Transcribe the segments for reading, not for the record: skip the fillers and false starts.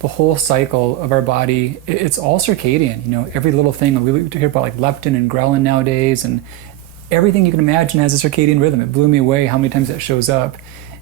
the whole cycle of our body, it's all circadian. Every little thing. We hear about like leptin and ghrelin nowadays, and everything you can imagine has a circadian rhythm. It blew me away how many times that shows up.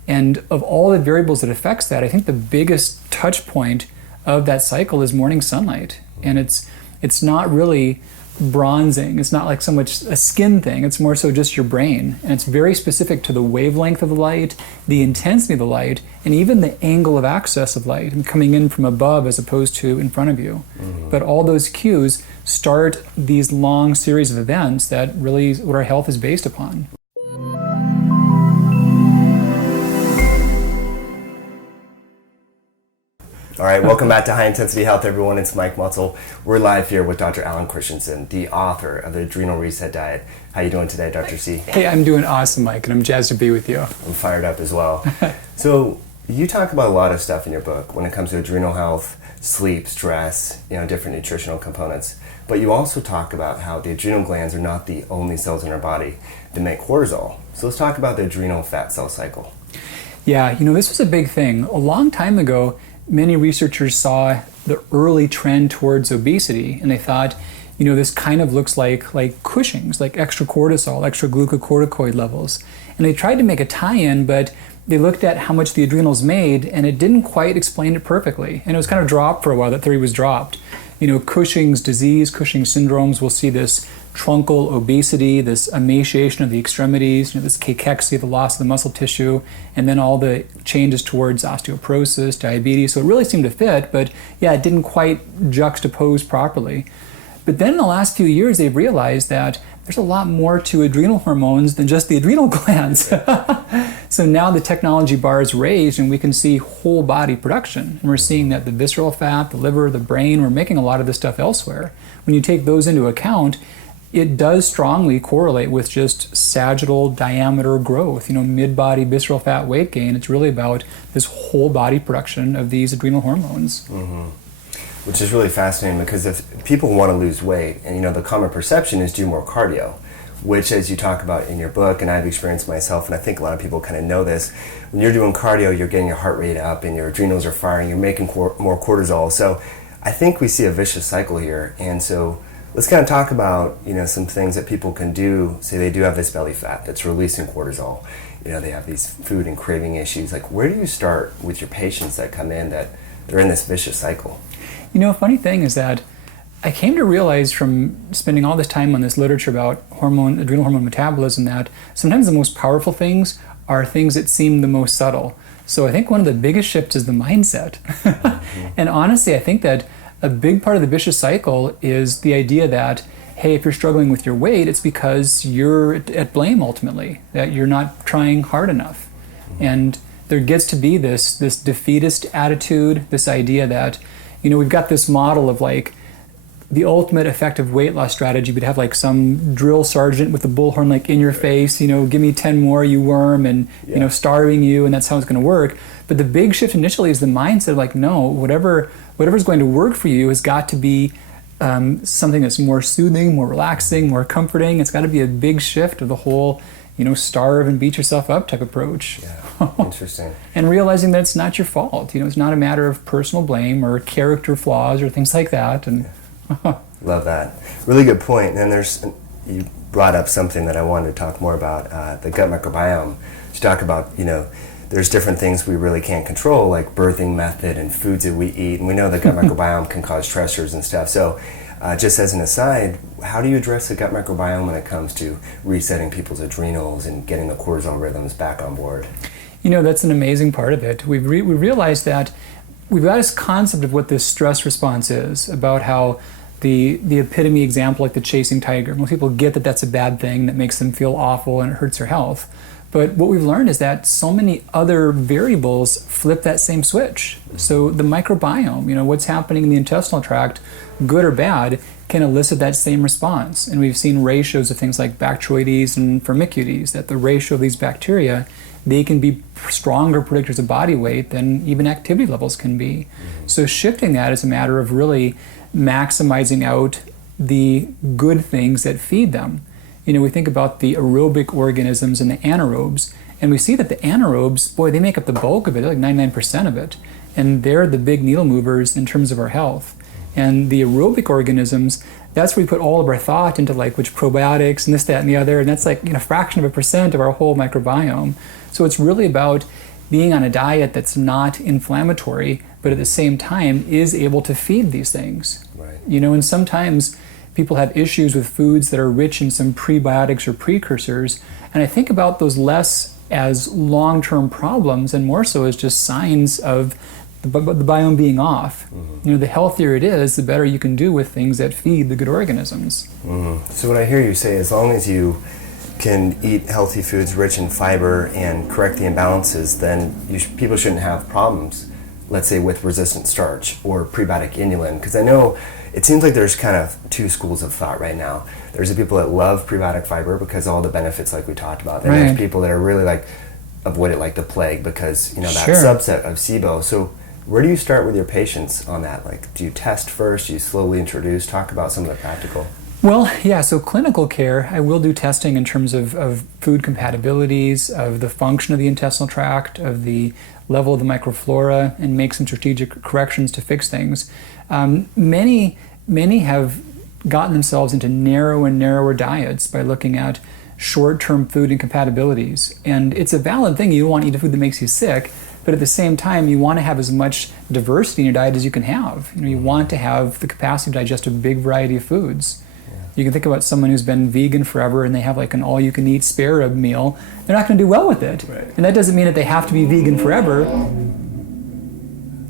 And of all the variables that affects that, I think the biggest touch point of that cycle is morning sunlight. And it's not really bronzing. It's not like so much a skin thing. It's more so just your brain. And it's very specific to the wavelength of the light, the intensity of the light, and even the angle of access of light, and coming in from above as opposed to in front of you. But all those cues start these long series of events that really is what our health is based upon. All right, welcome back to High Intensity Health, everyone. It's Mike Mutzel. We're live here with Dr. Alan Christianson, the author of the Adrenal Reset Diet. How you doing today, Dr. C? Hey, I'm doing awesome, Mike, and I'm jazzed to be with you. I'm fired up as well. So you talk about a lot of stuff in your book when it comes to adrenal health, sleep, stress, different nutritional components. But you also talk about how the adrenal glands are not the only cells in our body that make cortisol. So let's talk about the adrenal fat cell cycle. Yeah, this was a big thing. A long time ago, many researchers saw the early trend towards obesity, and they thought, this kind of looks like Cushing's, like extra cortisol, extra glucocorticoid levels. And they tried to make a tie-in, but they looked at how much the adrenals made, and it didn't quite explain it perfectly. And it was kind of dropped for a while. That theory was dropped. Cushing's disease, Cushing's syndromes, we'll see this truncal obesity, this emaciation of the extremities, this cachexia, the loss of the muscle tissue, and then all the changes towards osteoporosis, diabetes. So it really seemed to fit, but yeah, it didn't quite juxtapose properly. But then in the last few years, they've realized that there's a lot more to adrenal hormones than just the adrenal glands. So now the technology bar is raised and we can see whole body production. And we're seeing that the visceral fat, the liver, the brain, we're making a lot of this stuff elsewhere. When you take those into account, it does strongly correlate with just sagittal diameter growth, mid-body visceral fat weight gain. It's really about this whole body production of these adrenal hormones. Which is really fascinating, because if people want to lose weight, and the common perception is do more cardio, which, as you talk about in your book, and I've experienced myself, and I think a lot of people kind of know this, when you're doing cardio, you're getting your heart rate up and your adrenals are firing, you're making more cortisol. So I think we see a vicious cycle here. And so let's kind of talk about, some things that people can do. Say they do have this belly fat that's releasing cortisol. They have these food and craving issues. Like, where do you start with your patients that come in that they're in this vicious cycle? A funny thing is that I came to realize from spending all this time on this literature about adrenal hormone metabolism that sometimes the most powerful things are things that seem the most subtle. So I think one of the biggest shifts is the mindset. And honestly, I think that a big part of the vicious cycle is the idea that, hey, if you're struggling with your weight, it's because you're at blame ultimately, that you're not trying hard enough. And there gets to be this defeatist attitude, this idea that, we've got this model of like the ultimate effective weight loss strategy. We'd have like some drill sergeant with a bullhorn like in your face, give me 10 more, you worm, and starving you, and that's how it's going to work. But the big shift initially is the mindset of like, no, whatever's going to work for you has got to be something that's more soothing, more relaxing, more comforting. It's got to be a big shift of the whole, starve and beat yourself up type approach. Yeah, interesting. And realizing that it's not your fault. It's not a matter of personal blame or character flaws or things like that. And love that. Really good point. And you brought up something that I wanted to talk more about, the gut microbiome. You talk about, there's different things we really can't control, like birthing method and foods that we eat. And we know the gut microbiome can cause stressors and stuff. So just as an aside, how do you address the gut microbiome when it comes to resetting people's adrenals and getting the cortisol rhythms back on board? That's an amazing part of it. We realized that we've got this concept of what this stress response is, about how the epitome example, like the chasing tiger. Most people get that that's a bad thing that makes them feel awful and it hurts their health. But what we've learned is that so many other variables flip that same switch. So the microbiome, what's happening in the intestinal tract, good or bad, can elicit that same response. And we've seen ratios of things like Bacteroides and Firmicutes, that the ratio of these bacteria, they can be stronger predictors of body weight than even activity levels can be. So shifting that is a matter of really maximizing out the good things that feed them. We think about the aerobic organisms and the anaerobes, and we see that the anaerobes, boy, they make up the bulk of it, like 99% of it. and they're the big needle movers in terms of our health. And the aerobic organisms, that's where we put all of our thought into, like which probiotics and this, that, and the other, and that's like a fraction of a percent of our whole microbiome. So it's really about being on a diet that's not inflammatory, but at the same time is able to feed these things. Right. And sometimes people have issues with foods that are rich in some prebiotics or precursors, and I think about those less as long-term problems and more so as just signs of the biome being off. The healthier it is, the better you can do with things that feed the good organisms. So what I hear you say, as long as you can eat healthy foods rich in fiber and correct the imbalances, then people shouldn't have problems, let's say with resistant starch or prebiotic inulin. Because I know it seems like there's kind of two schools of thought right now. There's the people that love prebiotic fiber because of all the benefits like we talked about. Then there's people that are really like avoid it like the plague because that subset of SIBO. So where do you start with your patients on that? Like, do you test first? Do you slowly introduce? Talk about some of the practical. Well, yeah, so clinical care, I will do testing in terms of food compatibilities, of the function of the intestinal tract, of the level of the microflora, and make some strategic corrections to fix things. Many have gotten themselves into narrower and narrower diets by looking at short-term food incompatibilities. And it's a valid thing. You don't want to eat a food that makes you sick, but at the same time, you want to have as much diversity in your diet as you can have. You want to have the capacity to digest a big variety of foods. You can think about someone who's been vegan forever and they have like an all-you-can-eat spare rib meal. They're not going to do well with it. Right. And that doesn't mean that they have to be vegan forever.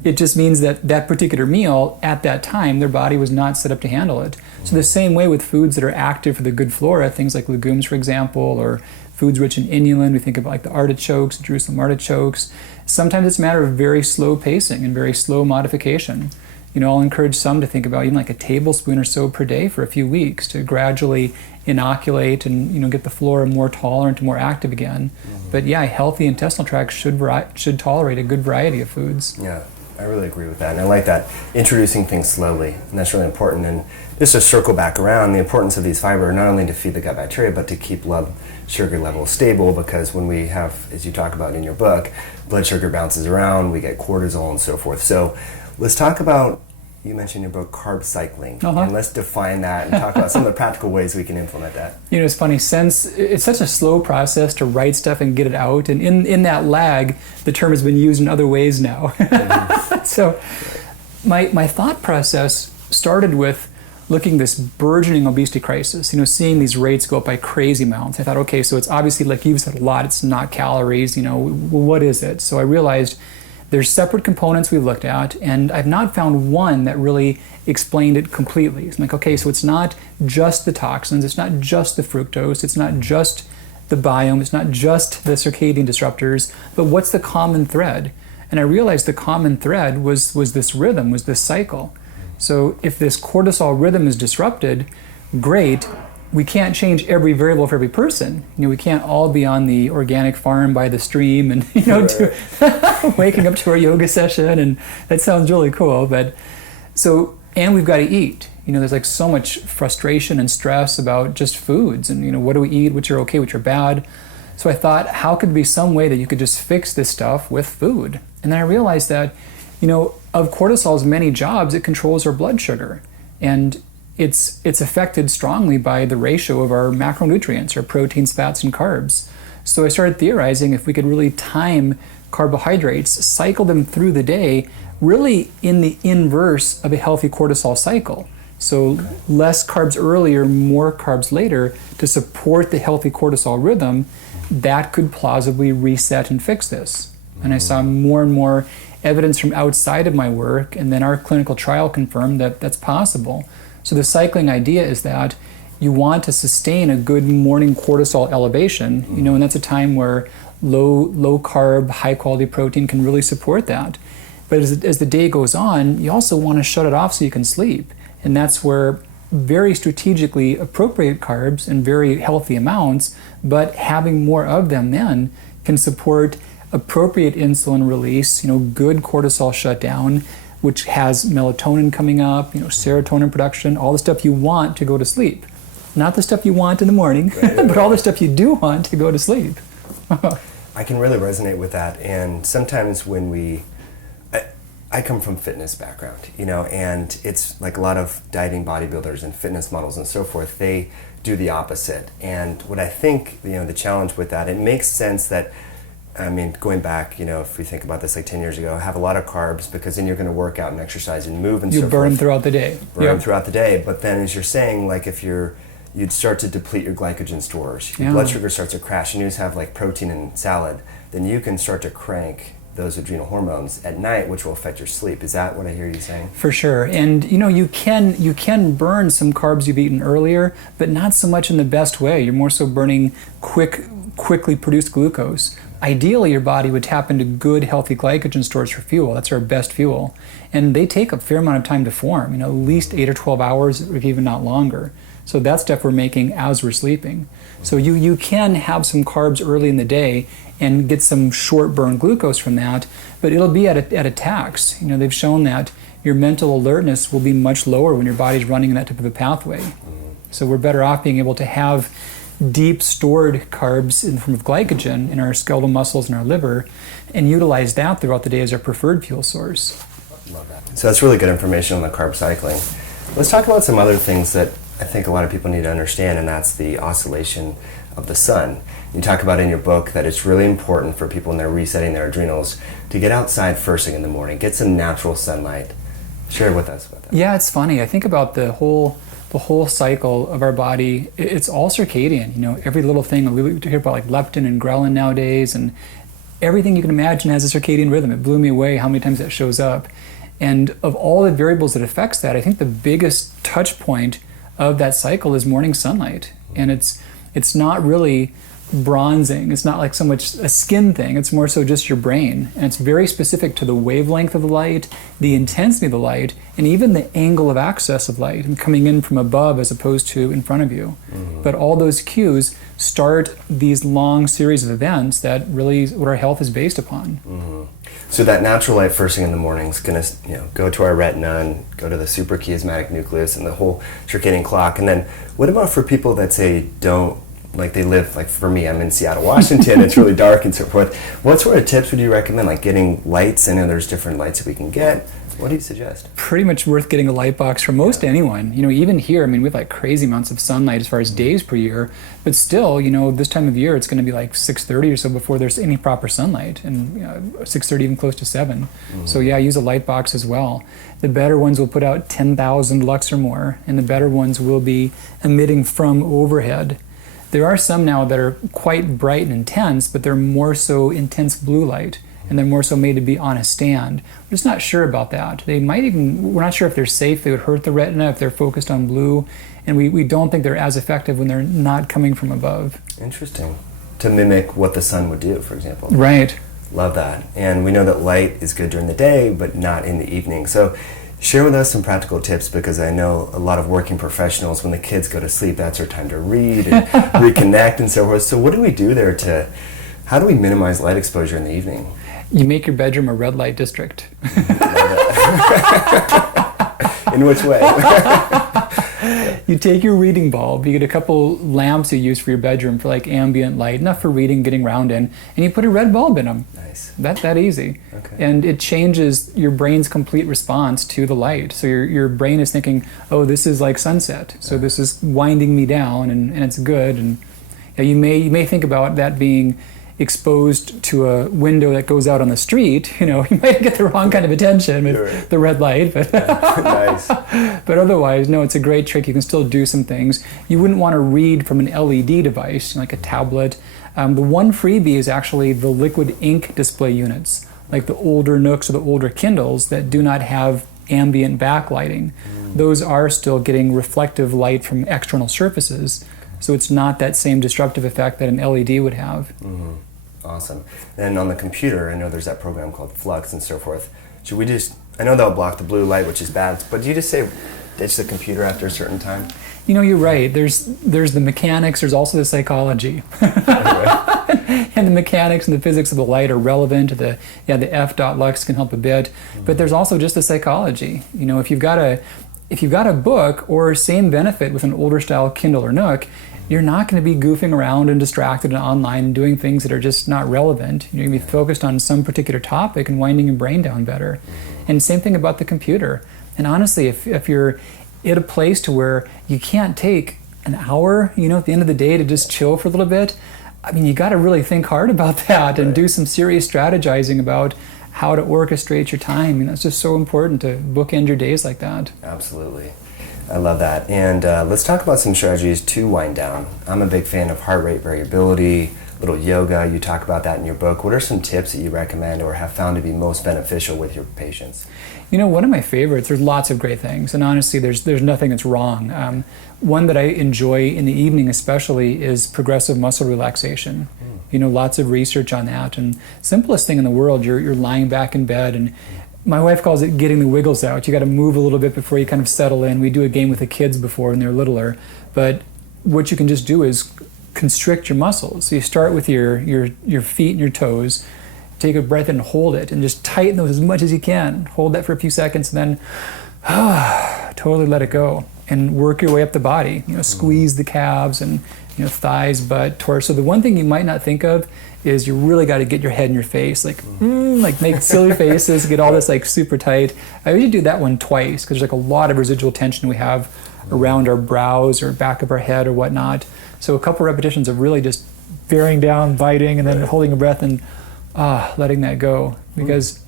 It just means that that particular meal, at that time, their body was not set up to handle it. So the same way with foods that are active for the good flora, things like legumes, for example, or foods rich in inulin, we think about like the artichokes, Jerusalem artichokes. Sometimes it's a matter of very slow pacing and very slow modification. I'll encourage some to think about even like a tablespoon or so per day for a few weeks to gradually inoculate and get the flora more tolerant and more active again. But yeah, a healthy intestinal tract should tolerate a good variety of foods. Yeah, I really agree with that, and I like that introducing things slowly, and that's really important. And just to circle back around, the importance of these fiber not only to feed the gut bacteria, but to keep blood sugar levels stable, because when we have, as you talk about in your book, blood sugar bounces around, we get cortisol and so forth. So let's talk about, you mentioned in your book, carb cycling, and let's define that and talk about some of the practical ways we can implement that. It's funny, since it's such a slow process to write stuff and get it out, and in that lag, the term has been used in other ways now. So my thought process started with looking at this burgeoning obesity crisis, seeing these rates go up by crazy amounts. I thought, okay, so it's obviously, like you've said a lot, it's not calories, what is it? So I realized there's separate components we looked at, and I've not found one that really explained it completely. I'm like, okay, so it's not just the toxins, it's not just the fructose, it's not just the biome, it's not just the circadian disruptors, but what's the common thread? And I realized the common thread was this rhythm, was this cycle. So if this cortisol rhythm is disrupted, great. We can't change every variable for every person. We can't all be on the organic farm by the stream and waking up to our yoga session, and that sounds really cool. But and we've got to eat. There's like so much frustration and stress about just foods and what do we eat, which are okay, which are bad. So I thought, how could there be some way that you could just fix this stuff with food? And then I realized that of cortisol's many jobs, it controls our blood sugar, and it's affected strongly by the ratio of our macronutrients, our proteins, fats, and carbs. So I started theorizing if we could really time carbohydrates, cycle them through the day, really in the inverse of a healthy cortisol cycle. So less carbs earlier, more carbs later, to support the healthy cortisol rhythm, that could plausibly reset and fix this. And I saw more and more evidence from outside of my work, and then our clinical trial confirmed that that's possible. So the cycling idea is that you want to sustain a good morning cortisol elevation, and that's a time where low carb, high quality protein can really support that. But as the day goes on, you also want to shut it off so you can sleep. And that's where very strategically appropriate carbs in very healthy amounts, but having more of them then can support appropriate insulin release, good cortisol shutdown, which has melatonin coming up, serotonin production, all the stuff you want to go to sleep. Not the stuff you want in the morning, but all the stuff you do want to go to sleep. I can really resonate with that. And sometimes when I come from fitness background, and it's like a lot of dieting bodybuilders and fitness models and so forth, they do the opposite. And what I think, the challenge with that, it makes sense that, going back, if we think about this like 10 years ago, have a lot of carbs because then you're going to work out and exercise and move and so forth. You burn throughout the day. Burn throughout the day. But then as you're saying, like if you'd start to deplete your glycogen stores, your blood sugar starts to crash, and you just have like protein and salad, then you can start to crank those adrenal hormones at night, which will affect your sleep. Is that what I hear you saying? For sure. And you can burn some carbs you've eaten earlier, but not so much in the best way. You're more so burning quickly produced glucose. Ideally, your body would tap into good, healthy glycogen stores for fuel. That's our best fuel. And they take a fair amount of time to form, at least 8 or 12 hours, if even not longer. So that stuff we're making as we're sleeping. So you can have some carbs early in the day and get some short burn glucose from that, but it'll be at a tax. They've shown that your mental alertness will be much lower when your body's running in that type of a pathway. So we're better off being able to have deep stored carbs in the form of glycogen in our skeletal muscles and our liver and utilize that throughout the day as our preferred fuel source. Love that. So that's really good information on the carb cycling. Let's talk about some other things that I think a lot of people need to understand, and that's the oscillation of the sun. You talk about in your book that it's really important for people when they're resetting their adrenals to get outside first thing in the morning, get some natural sunlight. Share with us about that. Yeah, it's funny. I think about the whole cycle of our body. It's all circadian. Every little thing. We hear about like leptin and ghrelin nowadays, and everything you can imagine has a circadian rhythm. It blew me away how many times that shows up. And of all the variables that affects that, I think the biggest touch point of that cycle is morning sunlight. And it's not really bronzing. It's not like so much a skin thing. It's more so just your brain. And it's very specific to the wavelength of the light, the intensity of the light, and even the angle of access of light and coming in from above as opposed to in front of you. But all those cues start these long series of events that really is what our health is based upon. So that natural light first thing in the morning is going to go to our retina and go to the suprachiasmatic nucleus and the whole circadian clock. And then what about for people that say they live, like for me, I'm in Seattle, Washington, it's really dark and so forth. What sort of tips would you recommend? Like getting lights? I know there's different lights that we can get. What do you suggest? Pretty much worth getting a light box for most anyone. Even here, we have like crazy amounts of sunlight as far as days per year, but still, this time of year, it's going to be like 6:30 or so before there's any proper sunlight, and 6:30 even close to 7. So yeah, use a light box as well. The better ones will put out 10,000 lux or more, and the better ones will be emitting from overhead. There are some now that are quite bright and intense, but they're more so intense blue light, and they're more so made to be on a stand. We're just not sure about that. We're not sure if they're safe. They would hurt the retina if they're focused on blue, and we don't think they're as effective when they're not coming from above. Interesting. To mimic what the sun would do, for example. Right. Love that. And we know that light is good during the day, but not in the evening. So share with us some practical tips, because I know a lot of working professionals, when the kids go to sleep, that's their time to read and reconnect and so forth. So what do we do there how do we minimize light exposure in the evening? You make your bedroom a red light district. In which way? You take your reading bulb, you get a couple lamps you use for your bedroom for like ambient light, enough for reading, getting around in, and you put a red bulb in them. Nice. That's that easy. Okay. And it changes your brain's complete response to the light. So your brain is thinking, oh, this is like sunset, so this is winding me down, and it's good. And you may think about that being exposed to a window that goes out on the street. You might get the wrong kind of attention with the red light, but Nice. But otherwise, no, it's a great trick. You can still do some things. You wouldn't want to read from an LED device, like a tablet. The one freebie is actually the liquid ink display units, like the older Nooks or the older Kindles that do not have ambient backlighting. Those are still getting reflective light from external surfaces, so it's not that same disruptive effect that an LED would have. Awesome. And on the computer, I know there's that program called Flux and so forth. Should we I know they'll block the blue light, which is bad, but do you just say ditch the computer after a certain time? You're right. There's the mechanics, there's also the psychology. And the mechanics and the physics of the light are relevant. The f.lux can help a bit, but there's also just the psychology. If you've got a book or same benefit with an older style Kindle or Nook, you're not going to be goofing around and distracted and online and doing things that are just not relevant. You're going to be focused on some particular topic and winding your brain down better. And same thing about the computer. And honestly, if you're at a place to where you can't take an hour, at the end of the day to just chill for a little bit, I mean, you got to really think hard about that and do some serious strategizing about how to orchestrate your time. It's just so important to bookend your days like that. Absolutely. I love that. And let's talk about some strategies to wind down. I'm a big fan of heart rate variability, little yoga. You talk about that in your book. What are some tips that you recommend or have found to be most beneficial with your patients? One of my favorites, there's lots of great things, and honestly, there's nothing that's wrong. One that I enjoy in the evening especially is progressive muscle relaxation. Lots of research on that, and simplest thing in the world, you're lying back in bed, and my wife calls it getting the wiggles out. You got to move a little bit before you kind of settle in. We do a game with the kids before when they're littler, but what you can just do is constrict your muscles. So you start with your feet and your toes, take a breath and hold it, and just tighten those as much as you can. Hold that for a few seconds, and then totally let it go. And work your way up the body. Squeeze the calves and thighs, butt, torso. The one thing you might not think of is you really got to get your head in your face, like make silly faces, get all this like super tight. I usually do that one twice because there's like a lot of residual tension we have around our brows or back of our head or whatnot. So a couple repetitions of really just bearing down, biting, and then holding a breath and letting that go. Because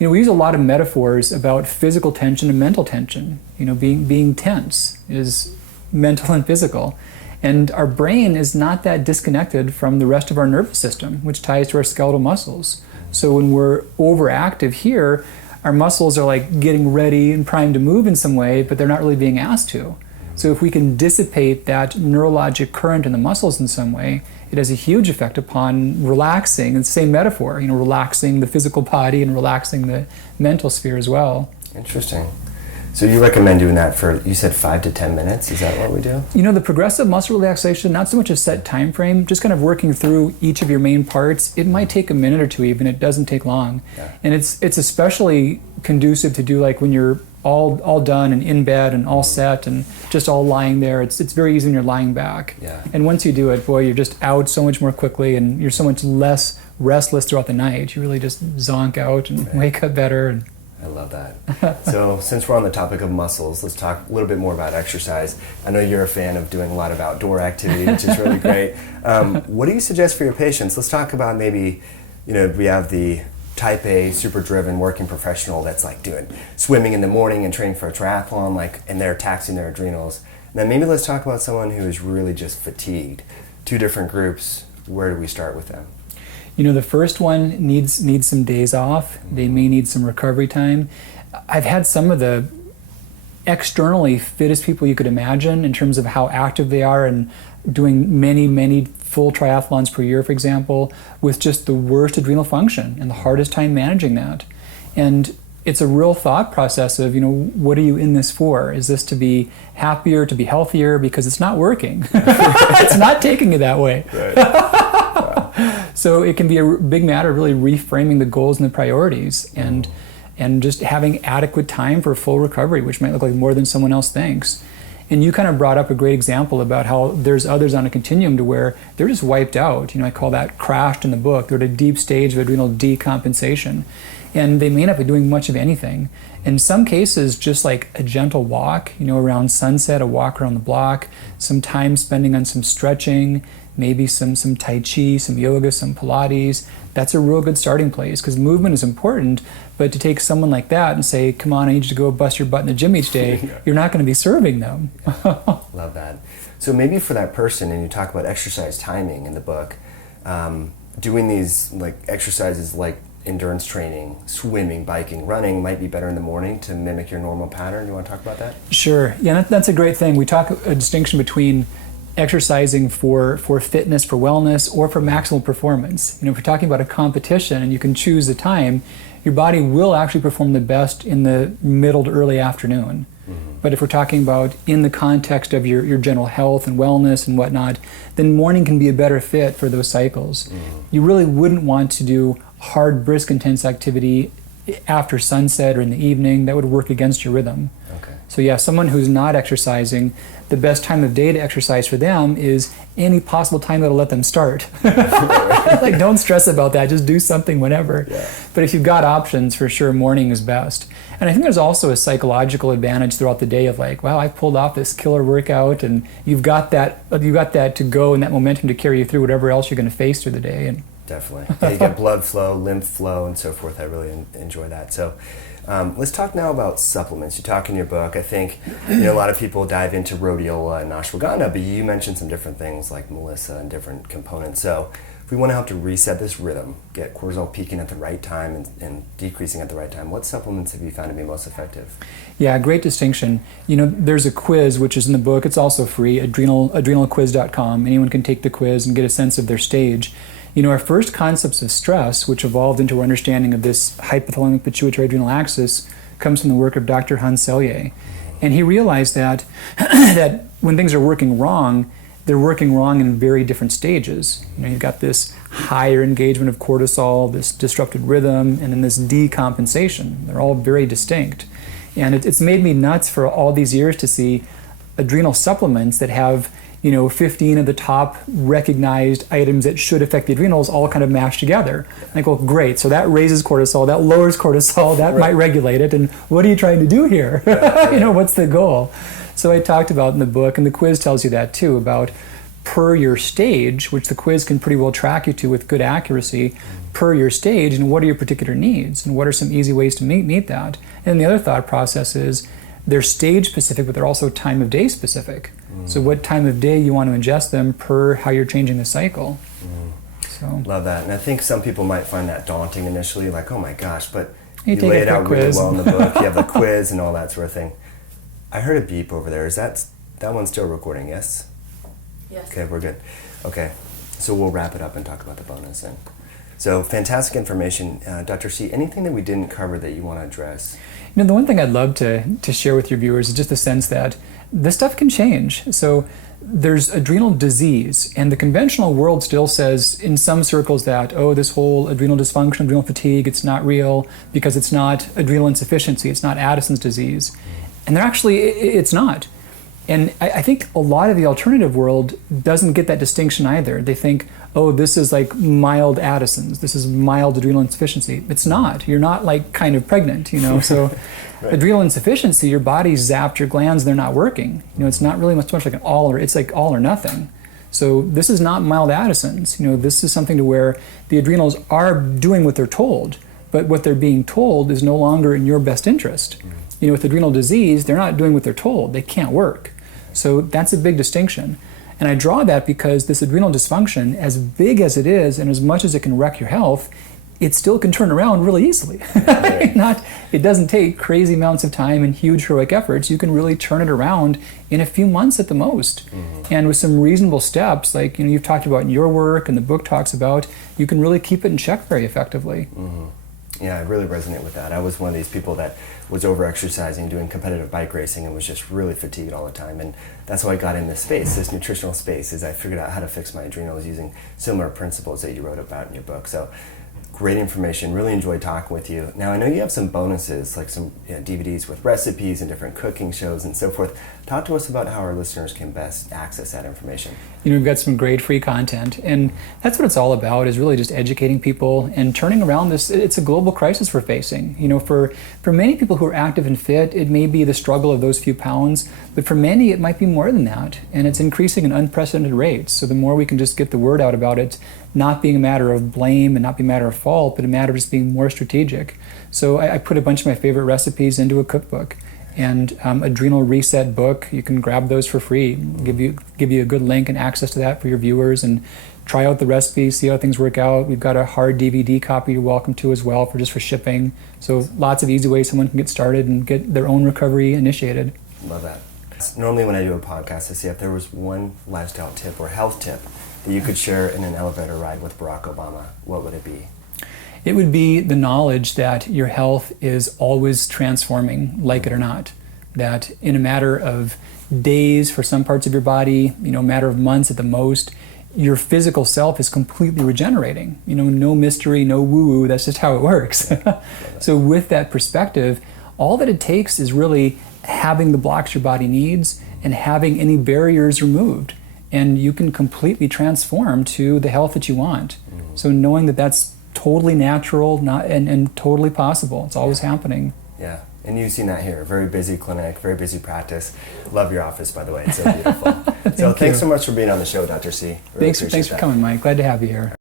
we use a lot of metaphors about physical tension and mental tension. Being tense is mental and physical. And our brain is not that disconnected from the rest of our nervous system, which ties to our skeletal muscles. So when we're overactive here, our muscles are like getting ready and primed to move in some way, but they're not really being asked to. So if we can dissipate that neurologic current in the muscles in some way, it has a huge effect upon relaxing. It's the same metaphor, relaxing the physical body and relaxing the mental sphere as well. Interesting. So you recommend doing that for, you said 5 to 10 minutes? Is that what we do? The progressive muscle relaxation, not so much a set time frame, just kind of working through each of your main parts. It might take a minute or two even. It doesn't take long. Yeah. And it's especially conducive to do like when you're all done and in bed and all set and just all lying there. It's very easy when you're lying back. Yeah. And once you do it, boy, you're just out so much more quickly and you're so much less restless throughout the night. You really just zonk out and wake up better. I love that. So since we're on the topic of muscles, let's talk a little bit more about exercise. I know you're a fan of doing a lot of outdoor activity, which is really great. What do you suggest for your patients? Let's talk about maybe, we have the type A, super driven working professional that's like doing swimming in the morning and training for a triathlon, and they're taxing their adrenals. And then maybe let's talk about someone who is really just fatigued. Two different groups. Where do we start with them? The first one needs some days off. They may need some recovery time. I've had some of the externally fittest people you could imagine in terms of how active they are and doing many full triathlons per year, for example, with just the worst adrenal function and the hardest time managing that. And it's a real thought process of, what are you in this for? Is this to be happier, to be healthier? Because it's not working. It's not taking you that way. Right. So it can be a big matter of really reframing the goals and the priorities and just having adequate time for full recovery, which might look like more than someone else thinks. And you kind of brought up a great example about how there's others on a continuum to where they're just wiped out. I call that crashed in the book. They're at a deep stage of adrenal decompensation. And they may not be doing much of anything. In some cases, just like a gentle walk, around sunset, a walk around the block, some time spending on some stretching, maybe some Tai Chi, some yoga, some Pilates. That's a real good starting place because movement is important, but to take someone like that and say, come on, I need you to go bust your butt in the gym each day, you're not going to be serving them. Love that. So maybe for that person, and you talk about exercise timing in the book, doing these exercises like endurance training, swimming, biking, running might be better in the morning to mimic your normal pattern. You want to talk about that? Sure. Yeah, that's a great thing. We talk a distinction between exercising for fitness, for wellness, or for maximal performance. If you're talking about a competition and you can choose the time, your body will actually perform the best in the middle to early afternoon. But if we're talking about in the context of your general health and wellness and whatnot, then morning can be a better fit for those cycles. You really wouldn't want to do hard, brisk, intense activity after sunset or in the evening. That would work against your rhythm. Okay. So yeah, someone who's not exercising, the best time of day to exercise for them is any possible time that'll let them start. Like, don't stress about that, just do something whenever. Yeah. But if you've got options, for sure, morning is best. And I think there's also a psychological advantage throughout the day of like, wow, I pulled off this killer workout, and you've got that to go and that momentum to carry you through whatever else you're going to face through the day. And definitely. Yeah, you get blood flow, lymph flow, and so forth. I really enjoy that. So let's talk now about supplements. You talk in your book, I think, a lot of people dive into rhodiola and ashwagandha, but you mentioned some different things like melissa and different components. So if we want to help to reset this rhythm, get cortisol peaking at the right time and decreasing at the right time, what supplements have you found to be most effective? Yeah, great distinction. There's a quiz, which is in the book. It's also free, adrenalquiz.com. Anyone can take the quiz and get a sense of their stage. Our first concepts of stress, which evolved into our understanding of this hypothalamic pituitary adrenal axis, comes from the work of Dr. Hans Selye. And he realized that, that when things are working wrong, they're working wrong in very different stages. You've got this higher engagement of cortisol, this disrupted rhythm, and then this decompensation. They're all very distinct. And it's made me nuts for all these years to see adrenal supplements that have 15 of the top recognized items that should affect the adrenals all kind of mashed together. And I go, great, so that raises cortisol, that lowers cortisol, that might regulate it, and what are you trying to do here? What's the goal? So I talked about in the book, and the quiz tells you that too, about per your stage, which the quiz can pretty well track you to with good accuracy, per your stage, and what are your particular needs, and what are some easy ways to meet that. And the other thought process is, they're stage specific, but they're also time of day specific. So what time of day you want to ingest them per how you're changing the cycle. So love that. And I think some people might find that daunting initially, like, oh my gosh, but you lay it out really quiz. well in the book. You have the quiz and all that sort of thing. I heard a beep over there. Is that one still recording? Yes? Yes. Okay, we're good. Okay, so we'll wrap it up and talk about the bonus then. So fantastic information. Dr. C, anything that we didn't cover that you want to address? The one thing I'd love to share with your viewers is just the sense that this stuff can change. So there's adrenal disease, and the conventional world still says in some circles that, this whole adrenal dysfunction, adrenal fatigue, it's not real because it's not adrenal insufficiency, it's not Addison's disease. And it's not. And I think a lot of the alternative world doesn't get that distinction either. They think, this is like mild Addison's, this is mild adrenal insufficiency. It's not. You're not like kind of pregnant, So right. Adrenal insufficiency, your body zapped your glands, they're not working. It's not really much like it's like all or nothing. So this is not mild Addison's. This is something to where the adrenals are doing what they're told, but what they're being told is no longer in your best interest. With adrenal disease, they're not doing what they're told. They can't work. So that's a big distinction. And I draw that because this adrenal dysfunction, as big as it is and as much as it can wreck your health, it still can turn around really easily. It doesn't take crazy amounts of time and huge heroic efforts. You can really turn it around in a few months at the most. And with some reasonable steps, like you've talked about in your work and the book talks about, you can really keep it in check very effectively. Yeah, I really resonate with that. I was one of these people that was over-exercising, doing competitive bike racing, and was just really fatigued all the time. And that's how I got in this space, this nutritional space, is I figured out how to fix my adrenals using similar principles that you wrote about in your book. So great information. Really enjoyed talking with you. Now, I know you have some bonuses, like some DVDs with recipes and different cooking shows and so forth. Talk to us about how our listeners can best access that information. We've got some great free content, and that's what it's all about, is really just educating people and turning around this. It's a global crisis we're facing. For many people who are active and fit, it may be the struggle of those few pounds, but for many it might be more than that, and it's increasing at unprecedented rates. So the more we can just get the word out about it, not being a matter of blame and not being a matter of fault, but a matter of just being more strategic. So I put a bunch of my favorite recipes into a cookbook. And Adrenal Reset book, you can grab those for free. Give you a good link and access to that for your viewers, and try out the recipes, see how things work out. We've got a hard DVD copy you're welcome to as well for shipping. So lots of easy ways someone can get started and get their own recovery initiated. Love that. Normally when I do a podcast, I say if there was one lifestyle tip or health tip that you could share in an elevator ride with Barack Obama, what would it be? It would be the knowledge that your health is always transforming, like it or not. That in a matter of days for some parts of your body, a matter of months at the most, your physical self is completely regenerating. No mystery, no woo-woo, that's just how it works. So with that perspective, all that it takes is really having the blocks your body needs and having any barriers removed. And you can completely transform to the health that you want. So knowing that that's totally natural and totally possible. It's always happening. Yeah. And you've seen that here. Very busy clinic, very busy practice. Love your office, by the way. It's so beautiful. Thanks so much for being on the show, Dr. C. Really Thanks for coming, Mike. Glad to have you here.